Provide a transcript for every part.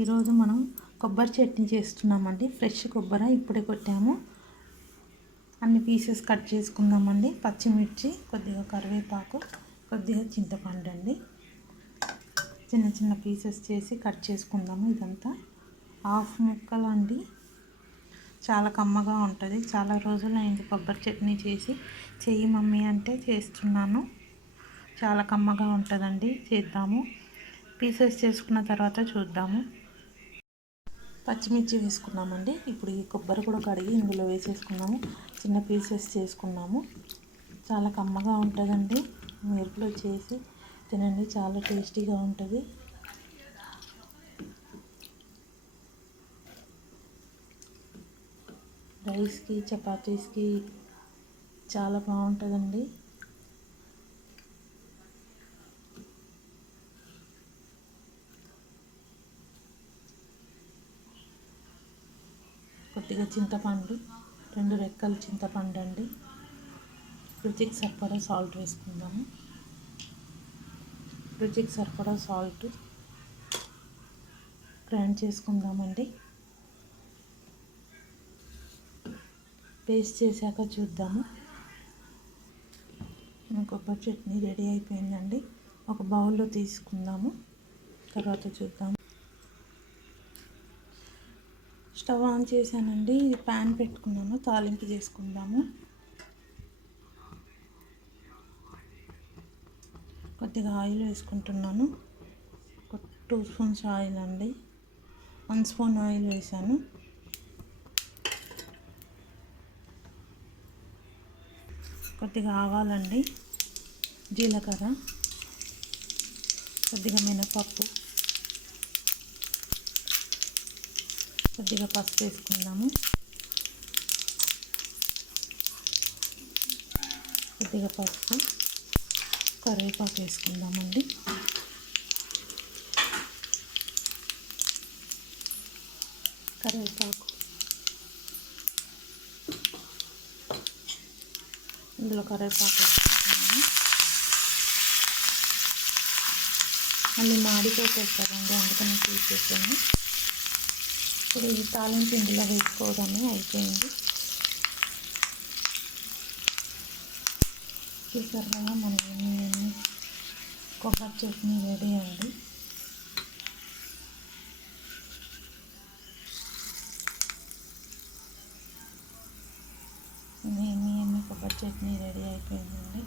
ఈరోజు మనం కొబ్బరి చట్నీ చేస్తున్నామండి. ఫ్రెష్ కొబ్బరి ఇప్పుడే కొట్టాము. అన్ని పీసెస్ కట్ చేసుకుందామండి. పచ్చిమిర్చి, కొద్దిగా కరివేపాకు, కొద్దిగా చింతపండు అండి. చిన్న చిన్న పీసెస్ చేసి కట్ చేసుకుందాము. ఇదంతా హాఫ్ ముక్కలు అండి. చాలా కమ్మగా ఉంటుంది. చాలా రోజులైంది కొబ్బరి చట్నీ చేసి. చెయ్యి మమ్మీ అంటే చేస్తున్నాను. చాలా కమ్మగా ఉంటుందండి. చేద్దాము. పీసెస్ చేసుకున్న తర్వాత చూద్దాము. పచ్చిమిర్చి వేసుకున్నామండి. ఇప్పుడు ఈ కొబ్బరి కూడా కడిగి ఇందులో వేసేసుకున్నాము. చిన్న పీసెస్ చేసుకున్నాము. చాలా కమ్మగా ఉంటుందండి. మిరపలో చేసి తినండి, చాలా టేస్టీగా ఉంటుంది. రైస్కి, చపాతీస్కి చాలా బాగుంటుందండి. కొద్దిగా చింతపండు, 2 రెక్కల చింతపండు అండి. రుచికి సరిపడా సాల్ట్ వేసుకుందాము. రుచికి సరిపడా సాల్ట్ గ్రైండ్ చేసుకుందామండి. పేస్ట్ చేశాక చూద్దాము. కొబ్బరి చట్నీ రెడీ అయిపోయిందండి. ఒక బౌల్లో తీసుకుందాము, తర్వాత చూద్దాము. స్టవ్ ఆన్ చేశానండి. ఇది ప్యాన్ పెట్టుకున్నాను. తాలింపు చేసుకుందాము. కొద్దిగా ఆయిల్ వేసుకుంటున్నాను. 2 స్పూన్స్ ఆయిల్ అండి. 1 స్పూన్ ఆయిల్ వేసాను. కొద్దిగా ఆవాలండి, జీలకర్ర, కొద్దిగా మినపప్పు, కొద్దిగా పసుపు వేసుకుందాము. కొద్దిగా పసుపు, కరివేపాకు వేసుకుందామండి. కరివేపాకు, ఇందులో కరివేపాకు వేసుకుంటున్నాము. మళ్ళీ మాడిపోతేస్తారండి, అందుకని తీసేసాను. ఇప్పుడు ఈ తాలింపు ఇందులో వేసుకోవడమే అయిపోయింది. చూసారు కదా, మనం ఎన్ని కొబ్బరి చట్నీ రెడీ అండి. ఎన్ని కొబ్బరి చట్నీ రెడీ అయిపోయిందండి.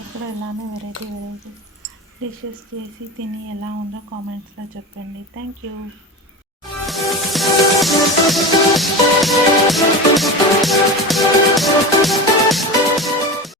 ఎప్పుడు ఎలానే వెరైటీ డిషెస్ చేసి తిని ఎలా ఉందో కామెంట్స్లో చెప్పండి. Thank you.